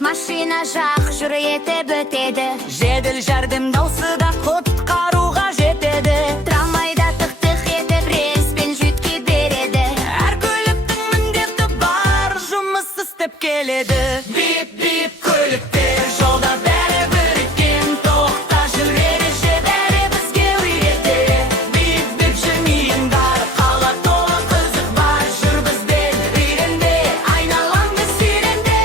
машина жақ жүр етіп өтеді. Жедел жәрдем даусы да құтқаруға жетеді. Трамвайда тық-тық етіп рельспен жүйткей береді. Әр көліктің міндеті бар, жұмыс істеп келеді. Бип-бип көліктер жолда бәрі біріккен. Тоқта жүр ереже бәрі бізге үйретті. Бип-бип жүрмейіңдер, қала толы қызық бар. Жүр бізбен үйренде, айналаңды сүйренде.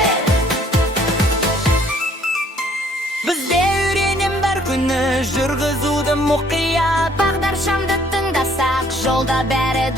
Бізде үйренем бар күні, жүргізуді мұқият. Бағдаршамды тыңдасақ, жолда бәрі